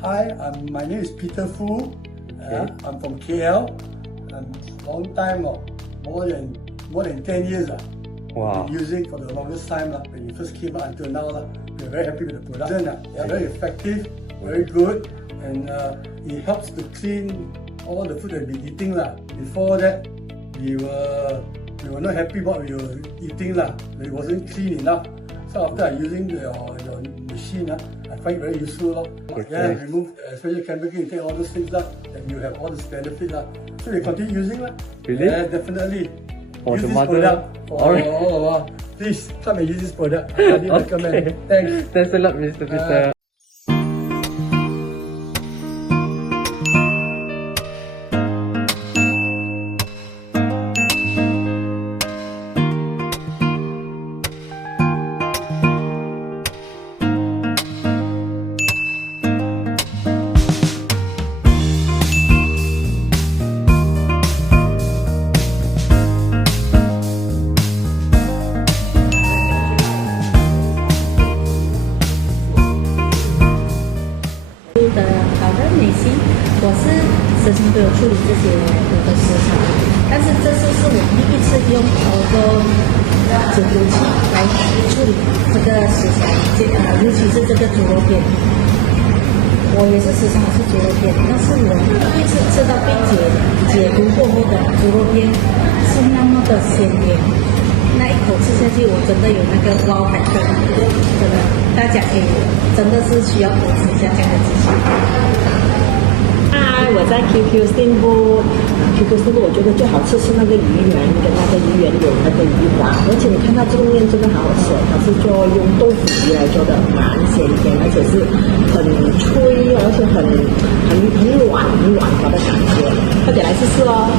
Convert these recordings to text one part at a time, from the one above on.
Hi, my name is Peter Fu. I'm from KL. Long time, more than 10 years. Wow. Been using for the longest time. When you first came out until now, we're very happy with the product. They're very effective, very good, and it helps to clean all the food that we've been eating. Before that, we were not happy what we were eating. It wasn't clean enough. So after using your machine, I find it very useful. Remove especially chemical, you take all those things that you have all this benefit. So we continue using. Really? Yeah, definitely. For use the this mother. product for all of us. Please come and use this product. I highly recommend. Thanks. Thanks a lot, Mr. Peter.的好的美心，我是时常都有处理这些我的食材，但是这次是我第一次用解毒器来处理这个食材，尤其是这个猪肉片。我也是时常吃猪肉片，但是我第一次吃到被解毒过后的猪肉片是那么的鲜甜，那一口吃下去，我真的有那个wow感受，真的，大家可以真的是需要投资一下这样的机器。嗨，我在 QQ Steamboat，我觉得最好吃是那个鱼圆，跟那个鱼圆有那个鱼滑，而且你看它这个面真的好好吃，它是用豆腐鱼来做的，蛮鲜甜，而且是很脆，而且很软滑的感觉，快点来试试哦。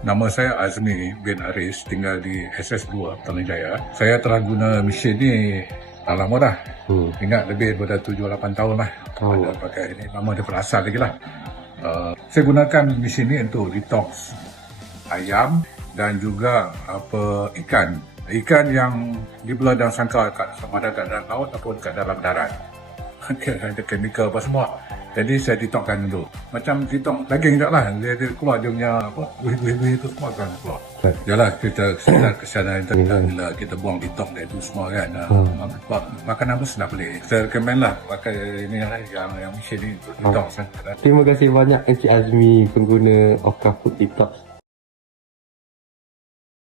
Nama saya Azmi bin Aris, tinggal di SS2 Tanah Jaya. Saya telah guna mesin ni dah lama dah. Ingat lebih daripada 7-8 tahun lah. Ada pakai ini, memang daripada asal lagi lah. Saya gunakan mesin ni untuk detox ayam dan juga ikan. Ikan yang dibelah dalam sangkar sama ada kat dalam laut ataupun kat dalam darat. Ada chemical apa semua. Jadi saya detoxkan dulu. Macam detox daging tak lah. Dia keluar dia punya wih itu semua kan keluar. Yalah kita kesana bila kita buang detox dia itu semua kan. Makanan pun sedap boleh. Saya recommend lah pakai ini lah yang mesin ni untuk detox. Terima kasih banyak Encik Azmi, pengguna Oka Food Detox.